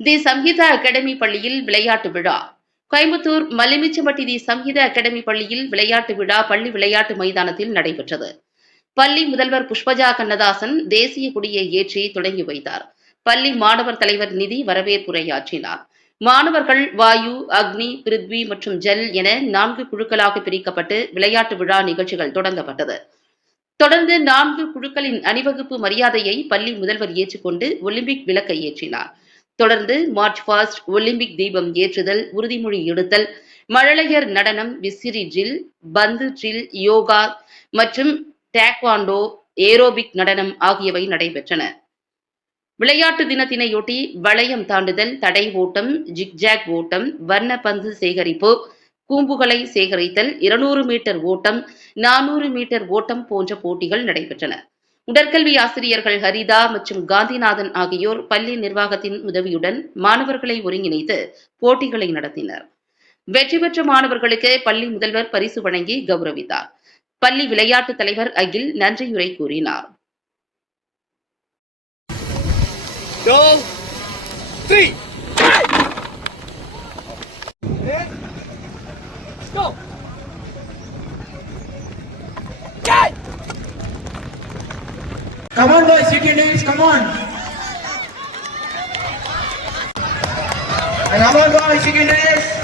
தி சம்ஹிதா அகாடமி பள்ளியில் விளையாட்டு விழா. கோயம்புத்தூர் மல்லிமிச்சம்பட்டி தி சம்ஹிதா அகாடமி பள்ளியில் விளையாட்டு விழா பள்ளி விளையாட்டு மைதானத்தில் நடைபெற்றது. பள்ளி முதல்வர் புஷ்பஜா கண்ணதாசன் தேசிய கொடியை ஏற்றி தொடங்கி வைத்தார். பள்ளி மாணவர் தலைவர் நிதி வரவேற்புரையாற்றினார். மாணவர்கள் வாயு, அக்னி, பிருத்வி மற்றும் ஜல் என 4 குழுக்களாக பிரிக்கப்பட்டு விளையாட்டு விழா நிகழ்ச்சிகள் தொடங்கப்பட்டது. தொடர்ந்து 4 குழுக்களின் அணிவகுப்பு மரியாதையை பள்ளி முதல்வர் ஏற்றுக்கொண்டு ஒலிம்பிக் விளக்கை ஏற்றினார். தொடர்ந்து மார்ச் பாஸ்ட், ஒலிம்பிக் தீபம் ஏற்றுதல், உறுதிமொழி எடுத்தல், மழலையர் நடனம், விசிறி ட்ரில், பந்து ட்ரில், யோகா மற்றும் டேக்வாண்டோ, ஏரோபிக் நடனம் ஆகியவை நடைபெற்றன. விளையாட்டு தினத்தினையொட்டி வளையம் தாண்டுதல், தடை ஓட்டம், ஜிக்ஜாக் ஓட்டம், வண்ண பந்து சேகரிப்பு, கூம்புகளை சேகரித்தல், 200 மீட்டர் ஓட்டம், 400 மீட்டர் ஓட்டம் போன்ற போட்டிகள் நடைபெற்றன. உடற்கல்வி ஆசிரியர்கள் ஹரிதா மற்றும் காந்திநாதன் ஆகியோர் பள்ளி நிர்வாகத்தின் உதவியுடன் மாணவர்களை ஒருங்கிணைத்து போட்டிகளை நடத்தினர். வெற்றி பெற்ற மாணவர்களுக்கு பள்ளி முதல்வர் பரிசு வழங்கி கௌரவித்தார். பள்ளி விளையாட்டுத் தலைவர் அகில் நன்றியுரை கூறினார். Goal 3. Go. Come on, boys, you can do it. Come on. Come on, boys, you can do this.